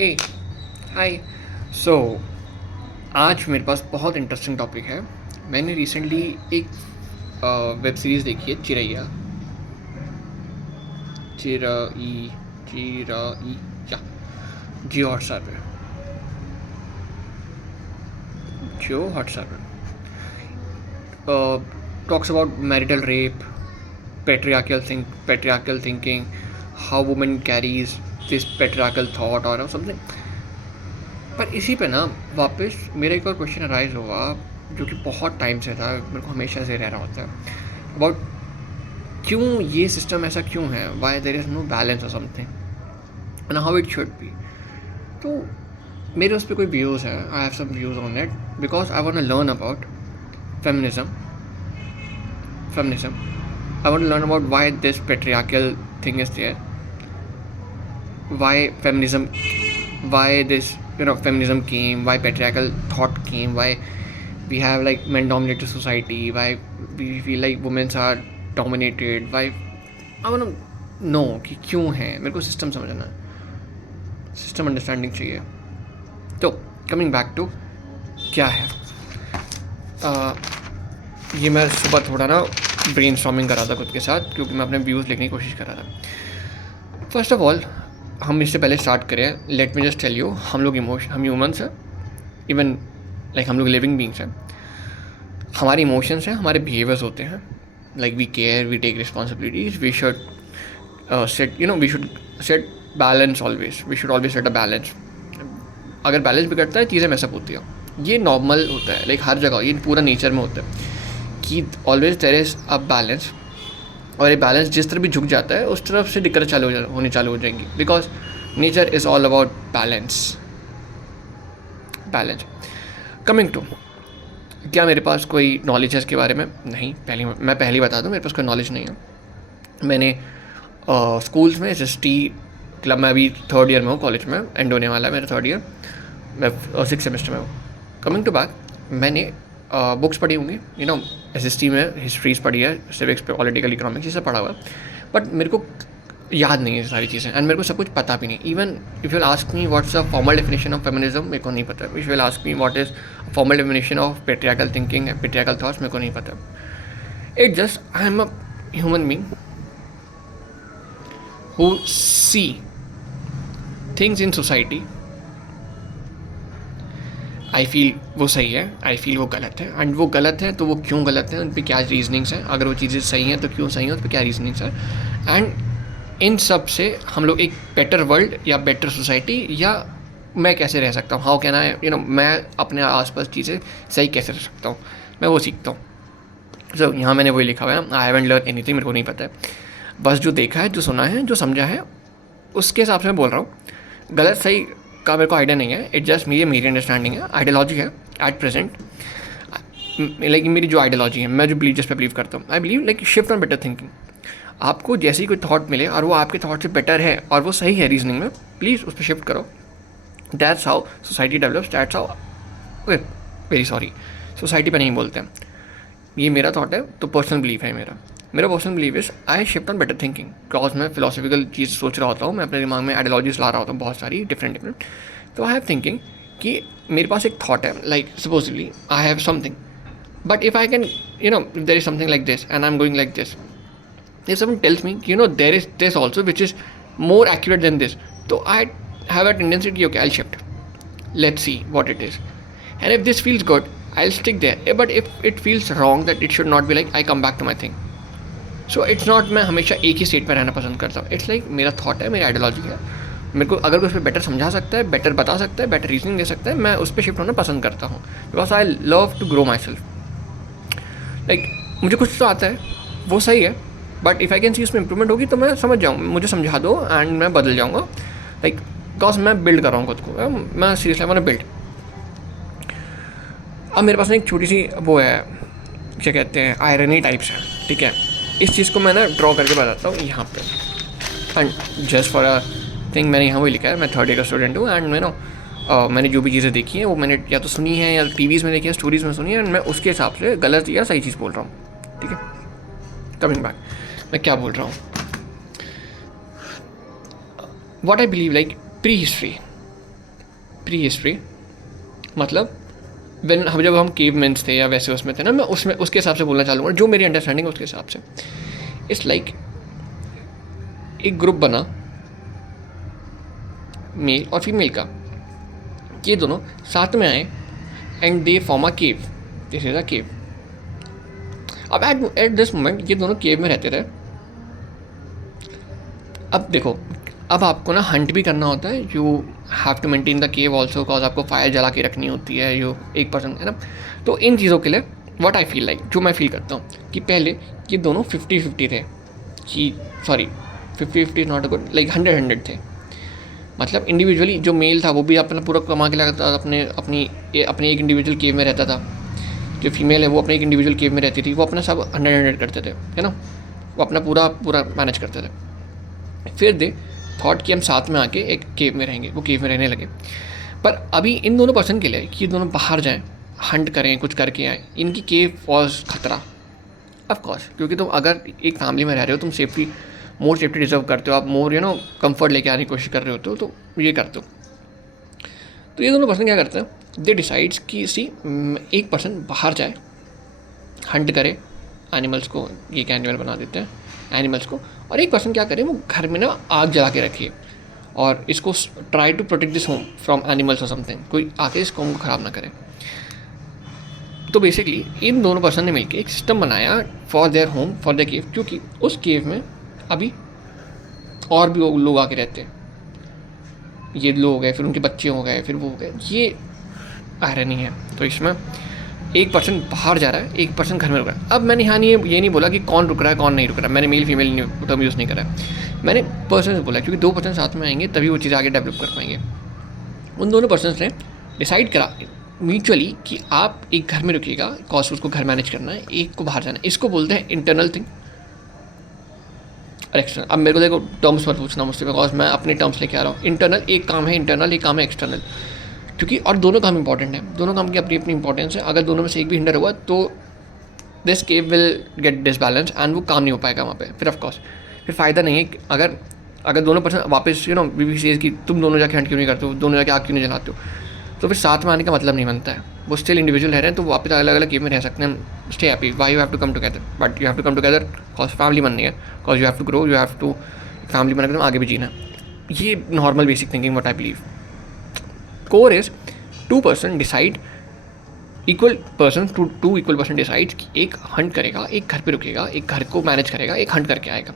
हे हाय। सो आज मेरे पास बहुत इंटरेस्टिंग टॉपिक है। मैंने रिसेंटली एक वेब सीरीज़ देखी है, चिरैया। चिरई चिरई या जियो हॉटस्टार पे। जियो हॉटस्टार पे talks about marital rape, patriarchal thinking, how women carries this patriarchal thought or something. पर इसी पे ना वापस मेरा एक और क्वेश्चन अराइज हुआ, जो कि बहुत टाइम से था, मेरे को हमेशा से रह रहा होता है, अबाउट क्यों ये सिस्टम ऐसा क्यों है, why there is no balance और something and how it should be. तो मेरे उस पर कोई व्यूज़ है, I have some views on it because I want to learn about feminism feminism I want to learn about why this patriarchal thing is there, why feminism, why this feminism came, why patriarchal thought came, why we have like men dominated society, why we feel like women are dominated, why I want to know कि क्यों है। मेरे को system समझना है, system understanding चाहिए। तो coming back to क्या है, ये मैं सुबह थोड़ा ना ब्रेन स्टॉर्मिंग कर रहा था खुद के साथ, क्योंकि मैं अपने व्यूज़ लिखने की कोशिश कर रहा था। फर्स्ट ऑफ ऑल, हम इससे पहले स्टार्ट करें, let me just tell you, हम ह्यूमंस हैं, इवन लाइक हम लोग लिविंग बींग्स हैं। हमारे इमोशंस हैं, हमारे बिहेवियर्स होते हैं, like we care, we take responsibilities, we should we should set balance always, we should always set a balance. अगर बैलेंस बिगड़ता है चीज़ें मैसअप होती हैं, ये नॉर्मल होता है, लाइक हर जगह, ये पूरा नेचर में होता है कि always there is a balance. और ये बैलेंस जिस तरफ भी झुक जाता है उस तरफ से दिक्कतें होनी चालू हो जाएंगी, because nature is all about balance. Coming to, क्या मेरे पास कोई नॉलेज है इसके बारे में? नहीं, मैं पहले बता दूं, मेरे पास कोई नॉलेज नहीं है। मैंने स्कूल्स में SST क्लब में, अभी 3rd ईयर में हूँ, कॉलेज में एंड होने वाला है मेरा 3rd ईयर, मैं 6th सेमेस्टर में हूँ। कमिंग टू बैक, मैंने बुक्स पढ़ी होंगी, SST में हिस्ट्रीज पढ़ी है, सिविक्स पे पॉलिटिकल इकोनॉमिक्स, ये सब पढ़ा हुआ है, बट मेरे को याद नहीं है सारी चीज़ें, एंड मेरे को सब कुछ पता भी नहीं। Even if you ask me what's the formal definition of feminism, मेरे को नहीं पता। If you ask me what is formal definition of patriarchal thinking, patriarchal thoughts, मेरे को नहीं पता। It just I am a human being who see things in society. I feel वो सही है, आई फील वो गलत है, एंड वो गलत है तो वो क्यों गलत है, उन पर क्या रीजनिंग्स हैं, अगर वो चीज़ें सही हैं तो क्यों सही हैं, उन पर क्या रीजनिंग्स हैं, एंड इन सब से हम लोग एक बेटर वर्ल्ड या बेटर सोसाइटी, या मैं कैसे रह सकता हूँ, हाउ कैन आई मैं अपने आसपास चीज़ें सही कैसे रह सकता हूँ, मैं वो सीखता हूँ। सो यहाँ मैंने वही लिखा हुआ है, आई हैवंट लर्न एनीथिंग, मेरे को नहीं पता है, बस जो देखा है, जो सुना है, जो समझा है, उसके हिसाब से मैं बोल रहा हूँ। गलत सही का मेरे को आइडिया नहीं है, इट जस्ट मेरी अंडरस्टैंडिंग है, आइडियोलॉजी है एट प्रेजेंट। लाइक मेरी जो आइडियोलॉजी है, मैं जो जिस पे बिलीव करता हूँ, I believe like shift on better thinking. आपको जैसी कोई थॉट मिले और वो आपके थॉट से बेटर है और वो सही है रीजनिंग में, प्लीज़ उस पर शिफ्ट करो। That's how society develops, that's how, very sorry, society पे नहीं बोलते हैं, ये मेरा थॉट है, तो पर्सनल बिलीव है मेरा personal believe is I shift on better thinking. Because मैं फिलोसफिकल चीज़ सोच रहा होता हूँ, मैं अपने दिमाग में आइडियोलॉजीज ला रहा होता हूँ बहुत सारी डिफरेंट, तो आई हैव थिंकिंग कि मेरे पास एक थॉट है, like supposedly I have something, but if I can there is something like this and I am going like this, if someone tells me there is this also which is more accurate than this, so I have a tendency to okay, I'll shift, let's see what it is, and if this feels good I'll stick there, but if it feels wrong, that it should not be like I come back to my thing. So it's not मैं हमेशा एक ही state में रहना पसंद करता हूँ, it's like मेरा thought है, मेरी आइडियोलॉजी है, मेरे को अगर उस पर बेटर समझा सकता है, बेटर बता सकता है, बेटर रीजनिंग दे सकता है, मैं उस पर शिफ्ट होना पसंद करता हूँ, because I love to grow myself. Like मुझे कुछ तो आता है, वो सही है, but if I can see उसमें इंप्रूवमेंट होगी तो मैं समझ जाऊँगा, मुझे समझा दो एंड मैं बदल जाऊँगा, लाइक बिकॉज मैं बिल्ड कर रहा हूँ खुद को, मैं सीरियसली मैंने बिल्ड। अब मेरे पास ना एक छोटी सी वो है, क्या कहते हैं, आयरनी टाइप्स है, ठीक है, इस चीज़ को मैं ना ड्रॉ करके बताता हूँ यहाँ पे, and just for a thing मैंने यहाँ वही लिखा है, मैं 3rd ईयर का स्टूडेंट हूँ, एंड मैंने जो भी चीज़ें देखी हैं वो मैंने या तो सुनी है या टीवीज़ में देखी है, स्टोरीज़ में सुनी है, एंड मैं उसके हिसाब से गलत या सही चीज़ बोल रहा हूँ, ठीक है। कमिंग बैक, मैं क्या बोल रहा हूँ, what I believe, like pre history, pre history मतलब जब हम केव मेंस थे या वैसे उसमें थे ना, मैं उसमें उसके हिसाब से बोलना चालूँगा, जो मेरी अंडरस्टैंडिंग है उसके हिसाब से। इट्स लाइक एक ग्रुप बना मेल और फीमेल का, ये दोनों साथ में आए and they form a cave, this is a cave. अब एट दिस मोमेंट ये दोनों केव में रहते थे। अब देखो, अब आपको ना हंट भी करना होता है, you have to maintain the cave also, because आपको फायर जला के रखनी होती है, यू एक पर्सन है ना। तो इन चीज़ों के लिए व्हाट आई फील लाइक, जो मैं फील करता हूँ कि पहले ये दोनों 50-50 थे, कि सॉरी 50-50 नॉट गुड, लाइक 100-100 थे। मतलब इंडिविजुअली जो मेल था वो भी अपना पूरा कमा के लगाता था, अपनी एक इंडिविजुअल केव में रहता था। जो फीमेल है वो अपने एक इंडिविजुअल केव में रहती थी, वो अपना सब 100-100 करते थे, है ना, वो अपना पूरा मैनेज करते थे। फिर दे थॉट कि हम साथ में आके एक केव में रहेंगे, वो केव में रहने लगे। पर अभी इन दोनों पर्सन के लिए कि ये दोनों बाहर जाएं, हंट करें, कुछ करके आएँ, इनकी केव वॉज खतरा ऑफ कोर्स, क्योंकि तुम अगर एक फैमिली में रह रहे हो, तुम मोर सेफ्टी डिजर्व करते हो, आप मोर कंफर्ट लेके आने की कोशिश कर रहे होते हो, तो ये करते हो। तो ये दोनों पर्सन क्या करते हैं, दे डिसाइड्स कि एक पर्सन बाहर जाए, हंट करे एनिमल्स को, ये कैनिमल बना देते हैं एनिमल्स को, और एक पर्सन क्या करे, वो घर में ना आग जला के रखे और इसको try to protect this home from animals और समथिंग, कोई आके इस होम को ख़राब ना करे। तो बेसिकली इन दोनों पर्सन ने मिलकर एक सिस्टम बनाया for their home, for their cave, क्योंकि उस केव में अभी और भी लोग आके रहते हैं। ये लोग हो गए, फिर उनके बच्चे हो गए, फिर वो हो गए, ये आयरनी है। तो इसमें एक पर्सन बाहर जा रहा है, एक पर्सन घर में रुक रहा है। अब मैंने यहाँ ये नहीं बोला कि कौन रुक रहा है कौन नहीं रुक रहा है, मैंने मेल फीमेल टर्म यूज़ नहीं करा है, मैंने पर्सन से बोला, क्योंकि दो पर्सन साथ में आएंगे तभी वो चीज़ आगे डेवलप कर पाएंगे। उन दोनों पर्सन ने डिसाइड करा म्यूचुअली कि आप एक घर में रुकिएगा, कॉज उसको घर मैनेज करना है, एक को बाहर जाना है। इसको बोलते हैं इंटरनल थिंग और एक्सटर्नल। अब मेरे को देखो टर्म्स मत पूछना मुझसे, बिकॉज मैं अपने टर्म्स लेके आ रहा हूँ। इंटरनल एक काम है, इंटरनल एक काम है एक्सटर्नल, क्योंकि और दोनों काम इंपॉर्टेंट है, दोनों काम की अपनी अपनी इंपॉर्टेंस है। अगर दोनों में से एक भी हिंडर हुआ तो this cave will get disbalance and वो काम नहीं हो पाएगा वहाँ पे। फिर ऑफकोर्स फिर फ़ायदा नहीं है अगर दोनों पर्सन वापस बीबी सेज कि तुम दोनों जाके हंट क्यों नहीं करते हो, दोनों जाके आग क्यों नहीं जलाते हो, तो फिर साथ में आने का मतलब नहीं बनता है। वो स्टिल इंडिविजुअल रह रहे हैं, तो वापस अलग अलग केव में रह सकते हैं। Stay happy, why you have to come together, but you have to come together cause family बननी है, cause you have to grow, you have to family बना के तुम आगे भी जीना। ये normal basic thinking what I believe. Core is to person decide, equal person to equal person decide कि एक हंट करेगा, एक घर पे रुकेगा, एक घर को मैनेज करेगा, एक हंट करके आएगा,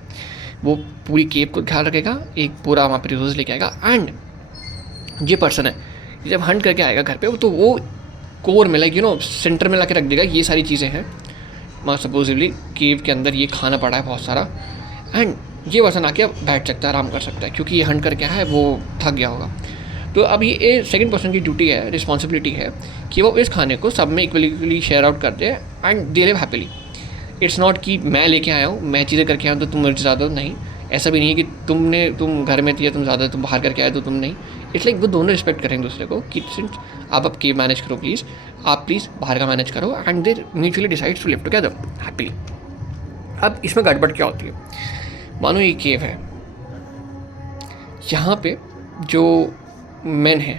वो पूरी केव को ख्याल रखेगा, एक पूरा वहाँ पर रिसोर्स लेके आएगा। एंड ये पर्सन है जब हंट करके आएगा घर पे, तो वो कोर में लाइक सेंटर में ला के रख देगा, ये सारी चीज़ें हैं, मैं सपोजिवली केव के अंदर ये खाना पड़ा है बहुत सारा, एंड ये पर्सन आके बैठ सकता है, आराम कर सकता है, क्योंकि ये हंट करके आया है, वो थक गया होगा। तो अब ये सेकंड पर्सन की ड्यूटी है, रिस्पॉन्सिबिलिटी है कि वो इस खाने को सब में इक्वली शेयर आउट कर दे and they live happily. It's not कि मैं लेके आया हूँ, मैं चीज़ें करके आया हूँ तो तुम मुझे ज़्यादा, नहीं, ऐसा भी नहीं है कि तुम घर में थी, तुम ज़्यादा, तुम बाहर करके आए तो तुम नहीं। इट्स लाइक वो दोनों रिस्पेक्ट करेंगे दूसरे को कि सिंस आप केव मैनेज करो प्लीज़, आप प्लीज़ बाहर का मैनेज करो, and there mutually decide to live together happily. अब इसमें गड़बड़ क्या होती है, मानो ये केव है, यहाँ पे जो मैन है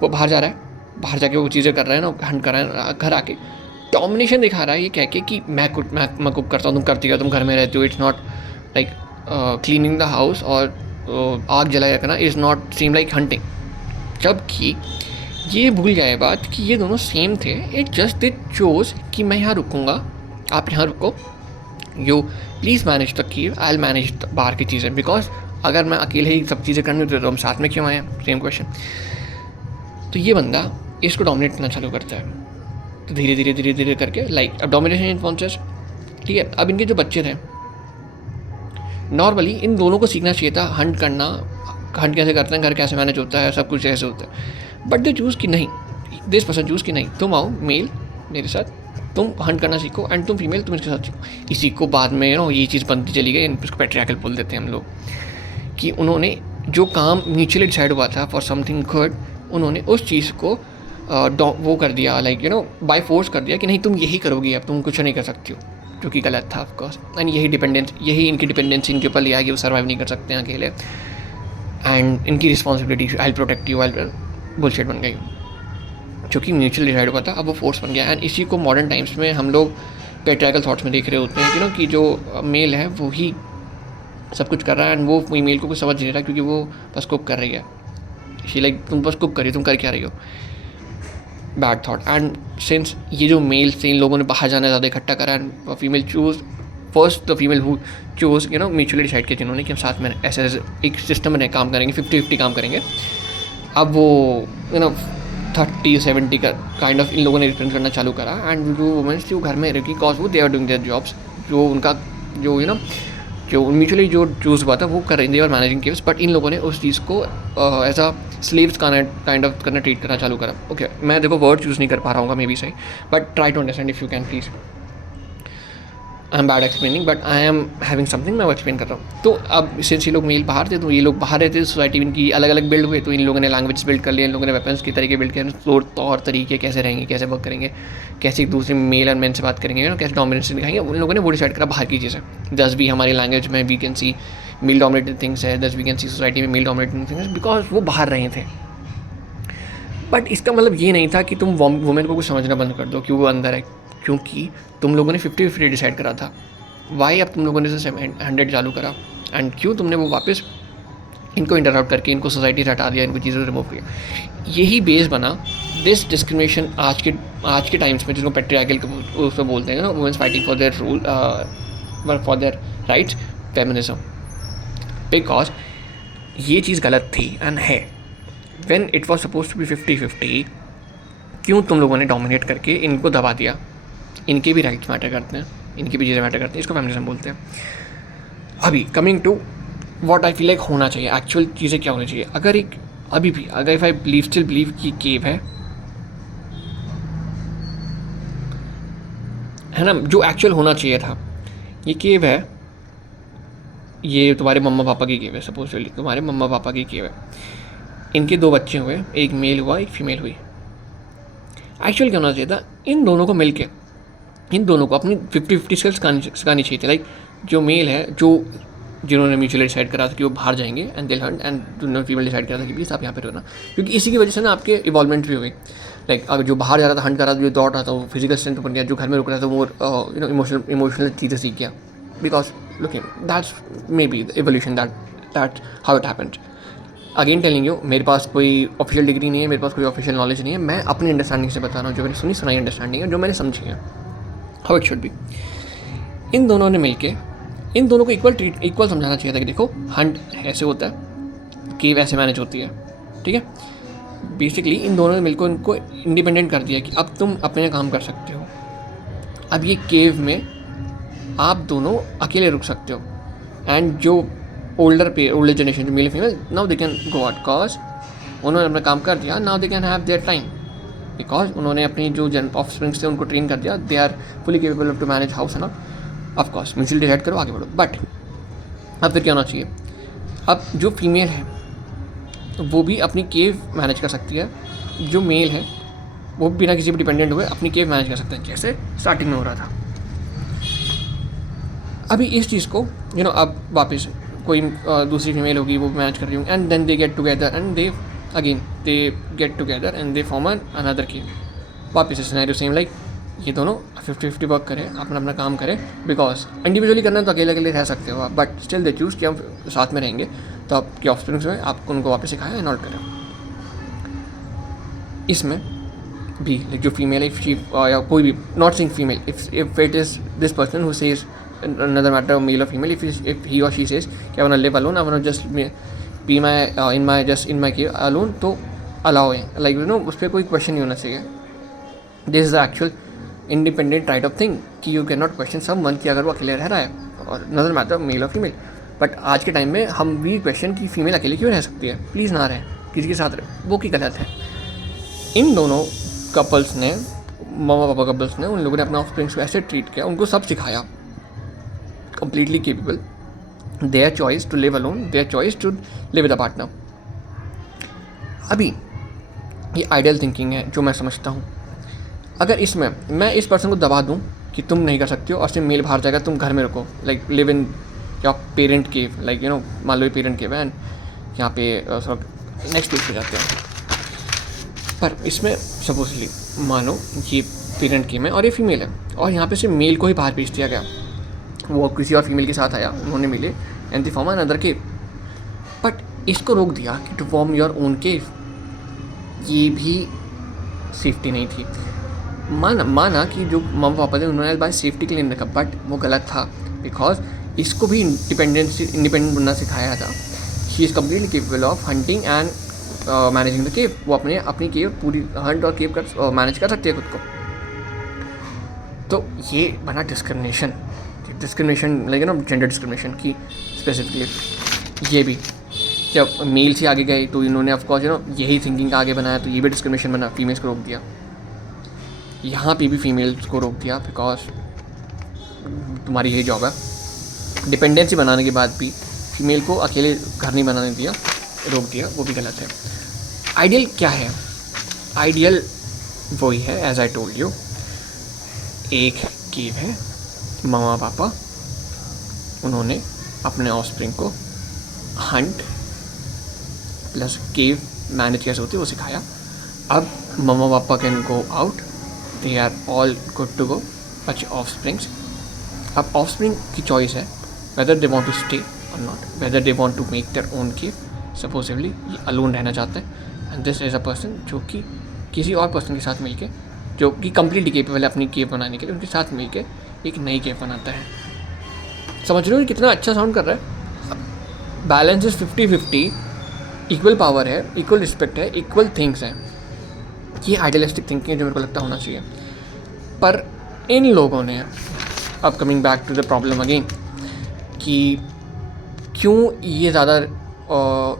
वो बाहर जा रहा है, बाहर जाके वो चीज़ें कर रहा है ना, हंट कर रहा है, घर आके डोमिनेशन दिखा रहा है, ये कह के कि मैं कुक करता हूँ, तुम करती हो, तुम घर में रहते हो। It's not like cleaning the house और आग जलाए रखना is not same like hunting. जबकि ये भूल जाए बात कि ये दोनों सेम थे, इट जस्ट दे चोज कि मैं यहाँ रुकूँगा, आप यहाँ रुको, you please manage the cave, I will manage बाहर की चीज़ें, बिकॉज अगर मैं अकेले ही सब चीज़ें करनी होती तो हम साथ में क्यों आए, सेम क्वेश्चन। तो ये बंदा इसको डोमिनेट करना चालू करता है, तो धीरे धीरे धीरे धीरे करके लाइक अब डोमिनेशन इन्फ्लुएंसेस, ठीक है। अब इनके जो बच्चे थे, नॉर्मली इन दोनों को सीखना चाहिए था हंट करना, हंट कैसे करते हैं, घर कैसे मैनेज होता है, सब कुछ कैसे होता है, बट दे चूज़ कि नहीं, दिस पर्सन चूज़ कि नहीं, तुम आओ मेल मेरे साथ, तुम हंट करना सीखो, एंड तुम फीमेल तुम इसके साथ सीखो। इसी को बाद में ये चीज़ बनती चली गई, इसको पैट्रियार्कल बोल देते हैं हम लोग, कि उन्होंने जो काम म्यूचुअली डिसाइड हुआ था फॉर समथिंग गुड, उन्होंने उस चीज़ को वो कर दिया, लाइक बाय फोर्स कर दिया कि नहीं तुम यही करोगी, अब तुम कुछ नहीं कर सकती हो, जो कि गलत था ऑफकोर्स। एंड यही इनकी डिपेंडेंसी इनके ऊपर लिया कि वो सर्वाइव नहीं कर सकते हैं अकेले, एंड इनकी responsibility, I will protect you, bullshit बन गई, जो कि म्यूचुअल डिसाइड हुआ था, अब वो फोर्स बन गया। एंड इसी को मॉडर्न टाइम्स में हम लोग पेट्रियार्कल थॉट्स में देख रहे होते हैं कि जो मेल है वो ही सब कुछ कर रहा है, एंड वो फीमेल को कुछ समझ नहीं रहा क्योंकि वो बस कुक कर रही है। शी लाइक तुम बस कुक कर रही हो, तुम कर क्या रही हो, बैड थॉट। एंड सिंस ये जो मेल थे इन लोगों ने बाहर जाना ज़्यादा इकट्ठा करा, and female choose first the female who choose mutually decide किया जिन्होंने कि हम साथ में ऐसे एक सिस्टम में काम करेंगे, 50-50 काम करेंगे। अब वो 30-70 का काइंड ऑफ इन लोगों ने रिप्रेजेंट करना चालू करा, एंड जो वुमेंस थी वो घर में रही बिकॉज वो they are doing their jobs, जो उनका जो जो म्यूचुअली जो चूज़ हुआ था वो कर रही थी और मैनेजिंग केव्स, बट इन लोगों ने उस चीज़ को as a slaves kind of करना ट्रीट करना चालू करा। ओके मैं देखो वर्ड चूज़ नहीं कर पा रहा हूँ मे बी सही, but try to understand if you can please. I am bad explaining but I am having something, मैं वो एक्सप्लेन कर रहा हूँ। तो अब सिंस ये लोग मेल बाहर थे तो ये लोग बाहर रहते, सोसाइटी में इनकी अलग अलग बिल्ड हुए, तो इन लोगों ने लैंग्वेज बिल्ड कर लिया, इन लोगों ने वेपन्स के तरीके बिल्ड किए, तौर तरीके कैसे रहेंगे, कैसे वर्क करेंगे, कैसे एक दूसरे मेल और मैन से बात करेंगे, कैसे डोमिनेंस दिखाएंगे, उन लोगों ने वो डिसाइड करा बाहर की चीज़ें। 10 भी हमारी लैंग्वेज में we can see male dominated things है, 10 वी कैन सी सोसाइटी में मेल डोमिनेटेड थिंग्स, बिकॉज वो बाहर रहे थे। बट इसका मतलब ये नहीं था कि तुम वुमेन को कुछ समझना बंद कर दो क्यों वो अंदर है, क्योंकि तुम लोगों ने 50-50 डिसाइड करा था। वाई अब तुम लोगों ने 100 चालू करा, एंड क्यों तुमने वो वापस इनको इंटरप्ट करके इनको सोसाइटी से हटा दिया, इनको चीज़ों रिमूव किया। यही बेस बना दिस डिस्क्रिमिनेशन आज के टाइम्स में, जिसको पेट्रियार्कल उसमें बोलते हैं women's fighting for their rule, for their rights, feminism. Because ये चीज़ गलत थी एंड है, when it was suppose to be 50-50, क्यों तुम लोगों ने डोमिनेट करके इनको दबा दिया। इनके भी राइट्स मैटर करते हैं, इनकी भी चीज़ें मैटर करती हैं, इसको फेमिनिज्म बोलते हैं। अभी coming to what I feel like होना चाहिए, एक्चुअल चीज़ें क्या होनी चाहिए। अगर इफ आई स्टिल बिलीव कि केव है ना, जो एक्चुअल होना चाहिए था, ये केव है, ये तुम्हारे मम्मा पापा की केव है, सपोजली तुम्हारे मम्मा पापा की केव है, इनके 2 बच्चे हुए, एक मेल हुआ एक फीमेल हुई। एक्चुअल क्या होना चाहिए था, इन दोनों को मिलके इन दोनों को अपनी 50-50 स्किल्स सिखानी चाहिए थी। लाइक जो मेल है, जिन्होंने म्यूचुअली डिसाइड करा था कि वो बाहर जाएंगे एंड दिल हंट, एंड जिन्होंने फीमेल डिसाइड करा था कि प्लीज़ आप यहाँ पे रहना, क्योंकि इसी की वजह से ना आपके इवॉल्वमेंट भी हुई। लाइक अगर जो बाहर जा रहा था, हंट कर रहा था, जो दौड़ रहा था, वो फिजिकल स्ट्रेंथ बन गया, जो घर में रुक रहा था वो इमोशनल चीज़ें सीख गया, because looking that's may be the evolution, that how it happened. Again telling you, मेरे पास कोई ऑफिशियल डिग्री नहीं है, मेरे पास कोई ऑफिशियल नॉलेज नहीं है, मैं अपनी अंडरस्टैंडिंग से बता रहा हूँ, जो मैंने सुनाई अंडरस्टैंडिंग है, जो मैंने समझी है, हाउ इट शुड बी। इन दोनों ने मिलके इन दोनों को इक्वल समझाना चाहिए था कि देखो हंट ऐसे होता है, केव ऐसे मैनेज होती है, ठीक है। बेसिकली इन दोनों ने मिलकर इनको इंडिपेंडेंट कर दिया कि अब तुम अपने काम कर सकते हो। अब ये केव में आप दोनों अकेले रुक सकते हो, एंड जो ओल्डर जनरेशन जो male female, now they can go out, because उन्होंने अपना काम कर दिया, now they can have their time, because उन्होंने अपनी जो ऑफस्प्रिंग्स थे उनको ट्रेन कर दिया, they are fully capable to manage house, है ना। ऑफकोर्स म्यूचुअली डिसाइड करो, आगे बढ़ो। बट अब फिर क्या होना चाहिए, अब जो फीमेल है वो भी अपनी केव मैनेज कर सकती है, जो मेल है वो बिना किसी पर डिपेंडेंट हुए अपनी केव मैनेज कर सकते हैं, जैसे स्टार्टिंग में हो रहा था। अभी इस चीज़ को अब वापस कोई दूसरी फीमेल होगी, वो मैनेज कर रही होंगी, and then they get together and they get together and they form another cave. वापस सिनेरियो सेम, लाइक ये दोनों 50-50 वर्क करें, अपना अपना काम करें, बिकॉज इंडिविजुअली करना तो अकेले अकेले रह सकते हो आप, बट स्टिल दे चूज़ कि हम साथ में रहेंगे, तो आपके ऑफस्प्रिंग्स में आपको उनको वापस सिखाया एंड ऑल करें। इसमें भी जो फीमेल या कोई भी, not sing female, if it is this person who says another matter of male or female, if he or she says कि I wanna live alone, I wanna just be in my cave alone, तो allow है, like उस पर कोई question नहीं होना चाहिए। This is the actual independent right of thing कि you can not question someone कि अगर वो अकेले रह रहा है, और another matter of male or female। But आज के टाइम में हम भी क्वेश्चन कि फीमेल अकेले क्यों रह सकती है, प्लीज़ ना रहे, किसी के साथ रहे, वो की गलत है। इन दोनों कपल्स ने, मम्मा पापा कपल्स ने, उन लोगों ने अपना ऑफस्प्रिंग्स को ऐसे ट्रीट किया, उनको सब सिखाया, completely capable, their choice to live alone, their choice to live with a partner। अभी ये आइडियल थिंकिंग है जो मैं समझता हूँ। अगर इसमें मैं इस पर्सन को दबा दूँ कि तुम नहीं कर सकते हो और सिर्फ मेल बाहर जाएगा, तुम घर में रुको, like live in your parent cave, like मान लो पेरेंट केव है, एंड यहाँ पे नेक्स्ट पेज पे जाते हैं। पर इसमें सपोजली मानो ये पेरेंट गेम है और ये फीमेल है, और यहाँ पे सिर्फ मेल को ही बाहर भेज दिया गया, वो किसी और फीमेल के साथ आया, उन्होंने मिले and they form another cave, but इसको रोक दिया कि टू फॉर्म योर ओन केव। ये भी सेफ्टी नहीं थी। माना कि जो मम्मा पापा थे उन्होंने बाय सेफ्टी के लिए रखा, बट वो गलत था, बिकॉज इसको भी इंडिपेंडेंट बनना सिखाया था। She is completely capable of hunting and managing the cave. वो अपनी केव पूरी हंट और केव कर मैनेज कर सकती है खुद को। तो ये बना डिस्क्रिमिनेशन लाइक ना जेंडर डिस्क्रिमिनेशन की स्पेसिफिकली। ये भी जब मेल से आगे गए तो इन्होंने ऑफकोर्स यही थिंकिंग का आगे बनाया, तो ये भी डिस्क्रिमिनेशन बना, फीमेल्स को रोक दिया। यहाँ पे भी फीमेल्स को रोक दिया बिकॉज तुम्हारी यही जॉब है। डिपेंडेंसी बनाने के बाद भी फीमेल को अकेले घर नहीं बनाने दिया, रोक दिया, वो भी गलत है। आइडियल क्या है? आइडियल वही है एज आई टोल्ड यू, एक केव है, मम्मा पापा उन्होंने अपने ऑफस्प्रिंग को हंट प्लस केव मैनेज कैसे होती है वो सिखाया। अब mama papa can go out, they are all good to go, बच्चे ऑफस्प्रिंग्स। अब ऑफस्प्रिंग की चॉइस है whether they want to stay or not, whether they want to make their own cave. Supposedly ये अलोन रहना चाहते हैं and this is a person जो कि किसी और पर्सन के साथ मिलके, जो कि कम्प्लीटली केपेबल है अपनी केव बनाने के लिए, उनके साथ मिलके एक नई केव बनाता है। समझ रहे हो कितना अच्छा साउंड कर रहा है? बैलेंस इज 50-50, इक्वल पावर है, इक्वल रिस्पेक्ट है, इक्वल थिंग्स हैं। ये आइडियलिस्टिक थिंकिंग है जो मेरे को लगता होना चाहिए। पर इन लोगों ने, अब coming back to the problem again, कि क्यों ये ज़्यादा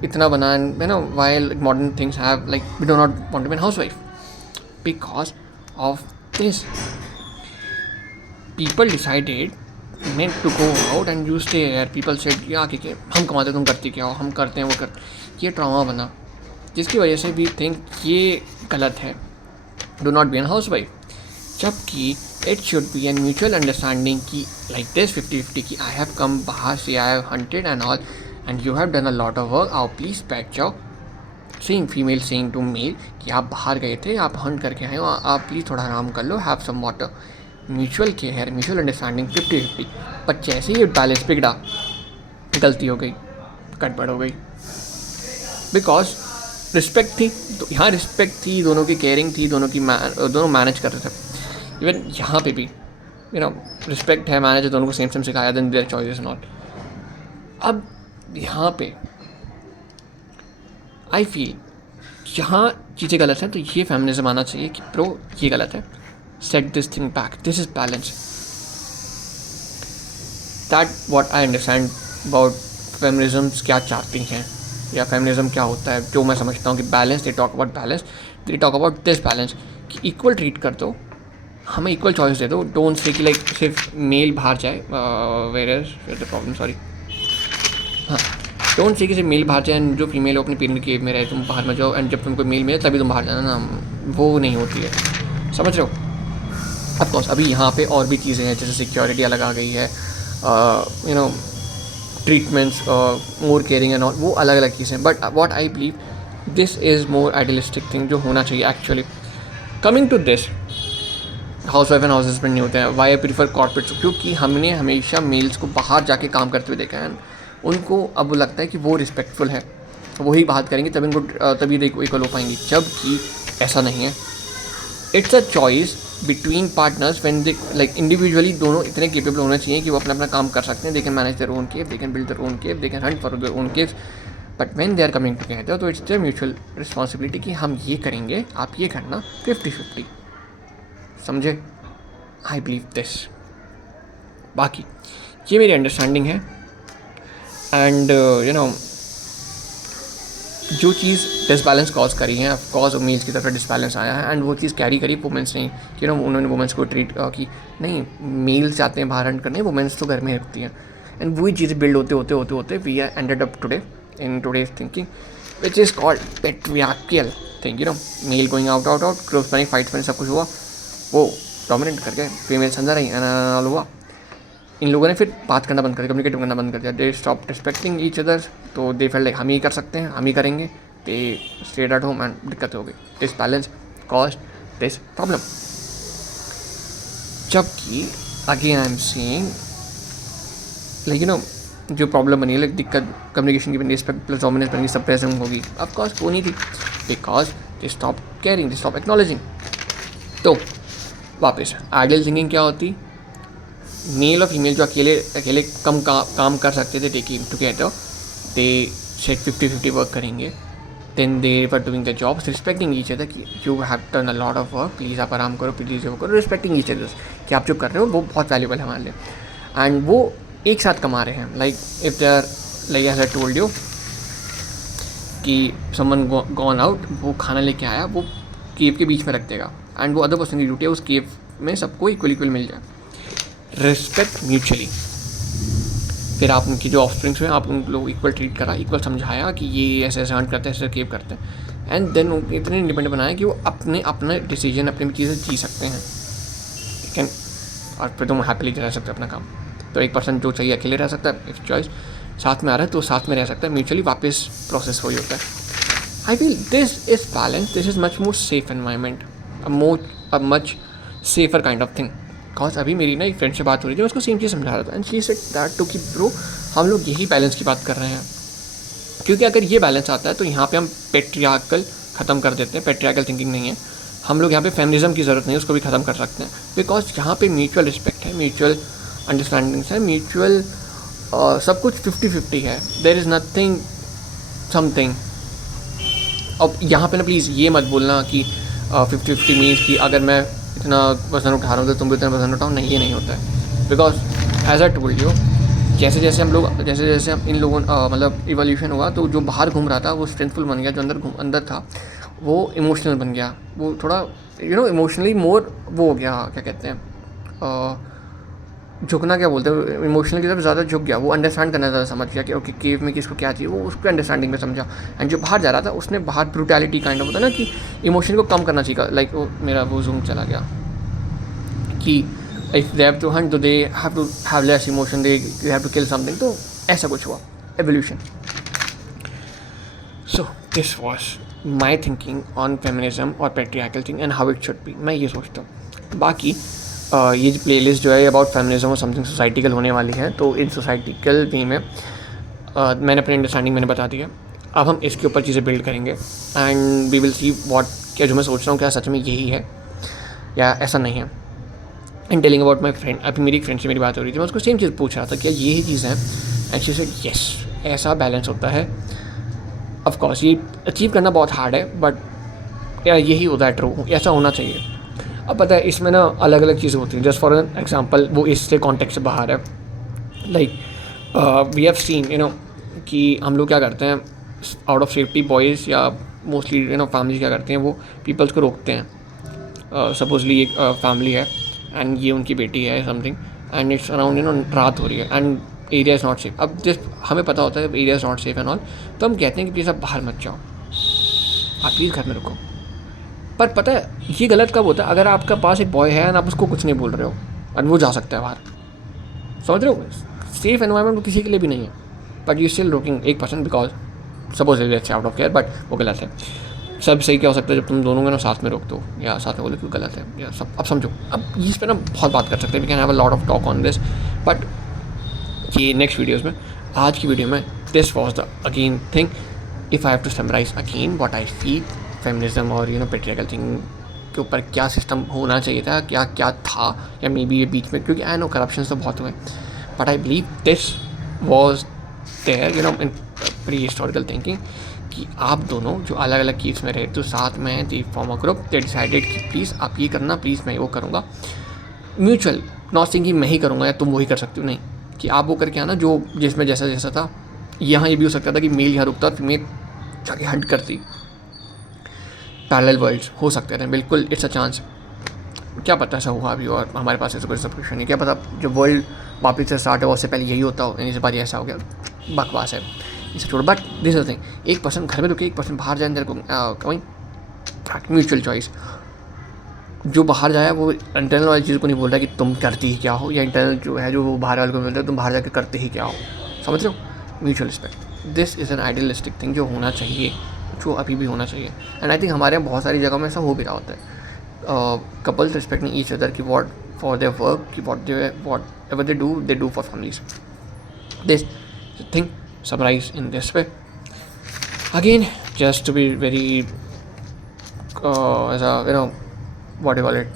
इतना बना है ना, while modern things have like we do not want to be an housewife because of this. People decided meant to go out and you stay here. People said या कि हम कमाते तुम करती क्या हो, हम करते हैं वो कर, ये ट्रॉमा बना, जिसकी वजह से भी थिंक ये गलत है, do not be an housewife. जबकि it should be an mutual understanding की लाइक दिस 50-50 की आई हैव कम बाहर से, I have hunted and all and you have done a lot of work, आओ please बैठ जाओ। Saying female saying to male कि आप बाहर गए थे, आप हंट करके आए हो, आप प्लीज़ थोड़ा आराम कर लो, have some water. Mutual care, mutual understanding 50-50। पर जैसे ही बैलेंस बिगड़ा, गलती हो गई, गड़बड़ हो गई, बिकॉज रिस्पेक्ट थी, तो यहाँ रिस्पेक्ट थी, दोनों की केयरिंग थी, दोनों मैनेज कर रहे थे। इवन यहाँ पे भी रिस्पेक्ट है, मैनेज है, दोनों को सेम सिखाया, देन देयर चॉइसेस नॉट। अब यहाँ पे आई फील यहाँ चीज़ें गलत हैं, तो ये फेमिनिज्म आना चाहिए कि प्रो ये गलत है, set this thing back, this is balance. That what I understand about feminism क्या चाहती हैं या फेमिनिज्म क्या होता है, जो मैं समझता हूँ कि balance, they talk about balance, they talk about this balance कि इक्वल ट्रीट कर दो, हमें इक्वल चॉइस दे दो, डोंट से कि लाइक सिर्फ मेल बाहर जाए, where is the problem, sorry, हाँ, डोंट से कि सिर्फ मेल बाहर जाए एंड जो फीमेल हो अपनी पेरेंट केव में रहे, तुम बाहर में जाओ एंड जब तुमको मेल मिले तभी तुम बाहर जाना ना, वो नहीं होती है। समझ रहे हो? ऑफकोर्स अभी यहाँ पे और भी चीज़ें हैं, जैसे सिक्योरिटी अलग आ गई है, treatments, more caring and all, वो अलग अलग चीज़ें, but what I believe this is more idealistic thing जो होना चाहिए actually. Coming to this, house wife and house husband नहीं होते हैं, वाई आई प्रीफर कॉर्पोरेट्स, क्योंकि हमने हमेशा मेल्स को बाहर जाके काम करते हुए देखा है, उनको अब लगता है कि वो रिस्पेक्टफुल है, वही बात करेंगे तभी इक्वल हो पाएंगी, जबकि ऐसा नहीं है। It's a choice between partners when they like individually दोनों इतने केपेबल होने चाहिए कि वो अपना काम कर सकते हैं, they can manage their own cave, they can build their own cave, they can hunt for their own caves, but when they are coming together तो इट्स देयर म्यूचुअल रिस्पॉन्सिबिलिटी कि हम ये करेंगे, आप ये करना, 50-50, समझे? I believe this. बाकी ये मेरी अंडरस्टैंडिंग है एंड जो चीज़ डिसबैलेंस कॉज करी है, ऑफ कोर्स मेल्स की तरफ डिसबैलेंस आया है एंड वो चीज़ कैरी करी वुमेंस ने, उन्होंने वुमेंस को ट्रीट की नहीं, मेल्स चाहते हैं बाहर हंट करने, वुमेंस तो घर में रखती हैं एंड वही चीज़ें बिल्ड होते we are ended up today in today's thinking which is called patriarchal thing, male going out groups बने, फाइट्स बने, सब कुछ हुआ, वो डोमिनेट करके फीमेल्स अंदर आई हुआ। इन लोगों ने फिर बात करना बंद कर दिया, कम्युनिकेट करना बंद कर दिया, they stop respecting each others, तो दे फेल्ट लाइक हम ही कर सकते हैं, हम ही करेंगे, they stayed at home and दिक्कत हो गई, this balance cost this problem. जबकि again I am saying like जो प्रॉब्लम बनी है, लाइक दिक्कत कम्युनिकेशन की बनी, प्लस डोमिनेंस बनी, सप्रेसिंग होगी, ऑफकोर्स वो नहीं थी, because they stop caring, they stop acknowledging. तो वापस आइडियल थिंकिंग क्या होती, मेल और फीमेल जो अकेले कम काम कर सकते थे taking together, they set 50-50 work करेंगे, then they were doing the jobs respecting each other कि you have done a lot of work, please आप आराम करो, प्लीज़ वो करो, रिस्पेक्टिंग ईच अदर कि आप जो कर रहे हो वो बहुत वैल्यूबल है हमारे लिए, एंड वो एक साथ कमा रहे हैं। Like if they are like as I told you कि समवन गॉन आउट, वो खाना लेके आया, वो केव के बीच में रख देगा एंड वो अदर पर्सन की ड्यूटी है उस केव में सबको इक्वल मिल जाए, रिस्पेक्ट म्यूचुअली। फिर आप उनकी जो ऑफस्प्रिंग्स हुए आप उन लोग इक्वल ट्रीट करा, इक्वल समझाया कि ये ऐसे ऐसे हंट करते हैं, ऐसे केव करते हैं, एंड देन उनको इतने इंडिपेंडेंट बनाया कि वो अपना डिसीजन अपनी चीज़ें जी सकते हैं, ठीक है, और फिर तुम हैप्पीली रह सकते हैं अपना काम। तो एक पर्सन जो चाहिए अकेले रह सकता है, इफ चॉइस साथ में आ रहा है तो साथ में रह सकता है, म्यूचुअली वापस प्रोसेस हो ही होता है। आई feel this is balance, this is much more safe environment, a much safer kind of thing. Because अभी मेरी ना एक फ्रेंड से बात हो रही थी, मैं उसको सेम चीज़ समझा रहा था, and she said that too कि ब्रो हम लोग यही बैलेंस की बात कर रहे हैं, क्योंकि अगर ये बैलेंस आता है तो यहाँ पे हम पेट्रियार्कल ख़त्म कर देते हैं, पेट्रियार्कल थिंकिंग नहीं है, हम लोग यहाँ पे फेमिनिज्म की ज़रूरत नहीं है, उसको भी ख़त्म कर सकते हैं, बिकॉज यहाँ पे म्यूचुअल रिस्पेक्ट है, म्यूचुअल अंडरस्टैंडिंग्स है, म्यूचुअल सब कुछ 50-50 है, देयर इज़ नथिंग समथिंग। अब यहाँ पे ना प्लीज़ ये मत बोलना कि 50-50 मीन्स कि अगर मैं इतना वजन उठा रहा हूँ तो तुम भी इतना वजन उठाओ, नहीं, ये नहीं होता है, because as I told you जैसे जैसे हम इन लोगों मतलब इवोल्यूशन हुआ तो जो बाहर घूम रहा था वो स्ट्रेंथफुल बन गया, जो अंदर था वो इमोशनल बन गया, वो थोड़ा इमोशनली मोर वो हो गया, क्या कहते हैं झुकना, क्या बोलते हैं, इमोशनल की तरफ ज़्यादा झुक गया, वो अंडरस्टैंड करना ज़्यादा समझ गया कि ओके केव में किसको क्या चाहिए, वो उसको अंडरस्टैंडिंग में समझा, एंड जो बाहर जा रहा था उसने बाहर ब्रूटैलिटी काइंड ऑफ होता है ना कि इमोशन को कम करना चाहिए, लाइक वो मेरा वो जूम चला गया कि if they have to hunt तो they have to have less emotion, they have to kill something, तो ऐसा कुछ हुआ evolution. So this was my thinking on feminism और patriarchal thing and how it should be, मैं ये सोचता हूँ। बाकी ये जो प्लेलिस्ट जो है अबाउट फेमिनिज्म और समथिंग सोसाइटिकल होने वाली है, तो इन सोसाइटिकल वे में मैंने अपनी अंडरस्टैंडिंग मैंने बता दी है, अब हम इसके ऊपर चीज़ें बिल्ड करेंगे and we will see what, क्या जो मैं सोच रहा हूँ क्या सच में यही है या ऐसा नहीं है। And telling about my friend, अभी मेरी फ्रेंड से मेरी बात हो रही थी, मैं उसको सेम चीज़ पूछ रहा था क्या यही चीज़ है, एंड शी सेड यस, ऐसा बैलेंस होता है। ऑफ कोर्स ये अचीव करना बहुत हार्ड है, बट यार यही होता है ट्रू, ऐसा होना चाहिए। अब पता है इसमें ना अलग अलग चीज़ें होती हैं, जस्ट फॉर एन एग्जांपल वो इससे कॉन्टेक्स्ट से बाहर है, लाइक वी हैव सीन कि हम लोग क्या करते हैं आउट ऑफ सेफ्टी, बॉयज़ या मोस्टली फैमिली क्या करते हैं, वो पीपल्स को रोकते हैं। सपोजली एक फैमिली है एंड ये उनकी बेटी है समथिंग, एंड इट्स अराउंड रात हो रही है and area is not safe. अब जिस हमें पता होता है area is not safe and all, तो हम कहते हैं कि प्लीज़ आप बाहर मत जाओ, आप प्लीज़ घर में रुको। पर पता है ये गलत कब होता है, अगर आपका पास एक बॉय है एंड आप उसको कुछ नहीं बोल रहे हो और वो जा सकता है बाहर, समझ रहे हो, सेफ एनवायरनमेंट किसी के लिए भी नहीं है, बट यू स्टिल रोकिंग एक person because suppose it's out of care, but वो गलत है। सब सही क्या हो सकता है जब तुम दोनों में ना साथ में रोक दो या साथ में बोले क्यों गलत है या सब। अब समझो, अब इस पर ना बहुत बात कर सकते हैं, we can have a lot of talk on this, but ये नेक्स्ट वीडियोज़ में। आज की वीडियो में this was the again thing, if I have to summarize again what I feel feminism और पेट्रियार्कल थिंग के ऊपर क्या सिस्टम होना चाहिए था, क्या क्या था, या मे बी ये बीच में, क्योंकि आई नो करप्शन तो बहुत हुए, but I believe this was there in pre historical thinking कि आप दोनों जो अलग अलग केव्स में रहे तो साथ में दे form a group, they decided कि प्लीज़ आप ये करना, प्लीज़ मैं वो करूँगा, म्यूचुअल, नॉट थिंकिंग मैं ही करूँगा या तुम वही कर सकते हो, नहीं कि आप वो करके आना जो जिसमें जैसा जैसा था। यहाँ ये भी हो सकता था कि मेल यहाँ रुकता और फीमेल जाके हंट करती, पैरेलल वर्ल्ड्स हो सकते थे, बिल्कुल इट्स अ चांस, क्या पता ऐसा हुआ अभी और हमारे पास ऐसा कोई सब्सक्रिप्शन नहीं, क्या पता जो वर्ल्ड वापस से स्टार्ट हुआ उससे पहले यही होता हो, इस बार ऐसा हो गया, बकवास है इसे छोड़ो। But this is the thing, एक पर्सन घर में रुके, एक पर्सन बाहर जाए, अंदर को कहीं म्यूचुअल चॉइस, जो बाहर जाए वो इंटरनल वाली चीज़ को नहीं बोल रहा कि तुम करते ही क्या हो, या इंटरनल जो है जो वो बाहर वाले को मिलता है तुम बाहर जाकर करते ही क्या हो, समझ रहे हो, mutual respect, this is an idealistic thing जो होना चाहिए जो अभी भी होना चाहिए। एंड आई थिंक हमारे यहाँ बहुत सारी जगहों में ऐसा हो भी रहा होता है, कपल्स रिस्पेक्टिंग ईच अदर की वॉट फॉर देयर वर्क, की whatever they do for families. This thing summarize in this way again, just to be very ऐसा व्हाट यू कॉल इट,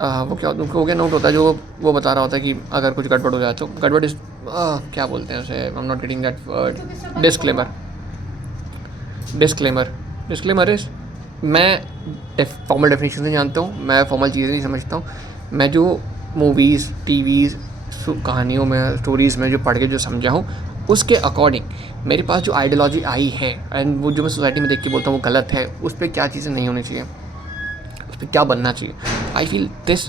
वो क्या उनको हो गया नोट होता है जो वो बता रहा होता है कि अगर कुछ गड़बड़ हो जाए तो गड़बड़ इस क्या बोलते हैं उसे, I am not getting that word, disclaimer is, मैं फॉर्मल डेफिनेशन नहीं जानता हूँ, मैं फॉर्मल चीज़ें नहीं समझता हूँ, मैं जो मूवीज़ टीवीज़ कहानियों में स्टोरीज़ में जो पढ़ के जो समझा हूँ उसके अकॉर्डिंग मेरे पास जो आइडियोलॉजी आई है एंड वो जो मैं सोसाइटी में देख के बोलता हूँ वो गलत है, उस पर क्या चीज़ें नहीं होनी चाहिए, उस पर क्या बनना चाहिए, I feel this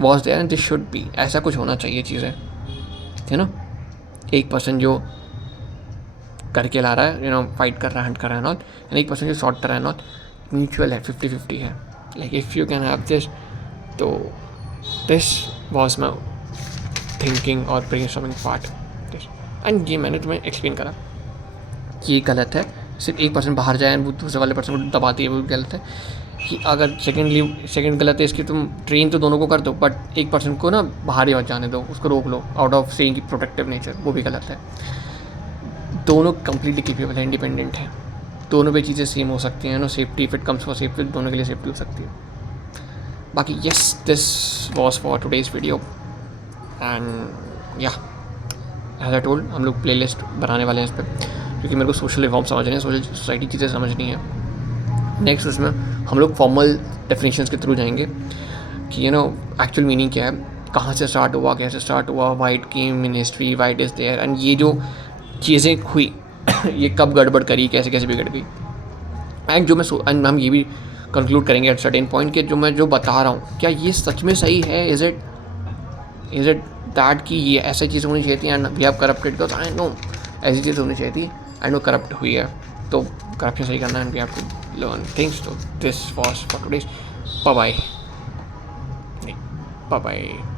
was there and this should be, ऐसा कुछ होना चाहिए चीज़ें, है ना। एक पर्सन जो करके ला रहा है, फाइट कर रहा है, हंट कर रहा है नॉट, एंड एक पर्सन जो शॉर्ट कर रहा है नॉट, म्यूचुअल है, 50-50 है, like if you can have this, तो दिस वॉज माई थिंकिंग और ब्रेनस्टॉर्मिंग पार्ट दिस। एंड ये मैंने तुम्हें एक्सप्लेन करा कि ये गलत है, सिर्फ एक पर्सन बाहर जाए वो दूसरे वाले पर्सन को दबाती है, वो गलत है। कि अगर सेकंड गलत है इसकी, तुम ट्रेन तो दोनों को कर दो बट एक पर्सन को ना बाहर ही मत जाने दो, उसको रोक लो आउट ऑफ सेइंग की प्रोटेक्टिव नेचर, वो भी गलत है। दोनों कंप्लीटली केपेबल है, इंडिपेंडेंट है, दोनों पे चीज़ें सेम हो सकती हैं, safety if it comes for safety, दोनों के लिए सेफ्टी हो सकती है। बाकी yes, this was for today's video and या एज आई टोल्ड, हम लोग प्लेलिस्ट बनाने वाले हैं इस पर, क्योंकि मेरे को सोशल रिफॉर्म समझनी है, सोसाइटी चीज़ें समझनी है। नेक्स्ट उसमें हम लोग फॉर्मल डेफिनेशंस के थ्रू जाएंगे कि एक्चुअल मीनिंग क्या है, कहाँ से स्टार्ट हुआ, कैसे स्टार्ट हुआ, why it came in history, why it is there, and ये जो चीज़ें हुई ये कब गड़बड़ करी, कैसे कैसे बिगड़ गई। एंड जो मैं हम ये भी कंक्लूड करेंगे एट सर्टेन पॉइंट कि जो बता रहा हूँ क्या ये सच में सही है, इज़ इट दैट कि ये ऐसी चीज़ होनी चाहिए थी and we have corrupted, because I know ऐसी चीज़ होनी चाहिए थी एंड वो करप्ट हुई है, तो करप्शन सही करना and we have to learn things. तो this was for today's, bye bye.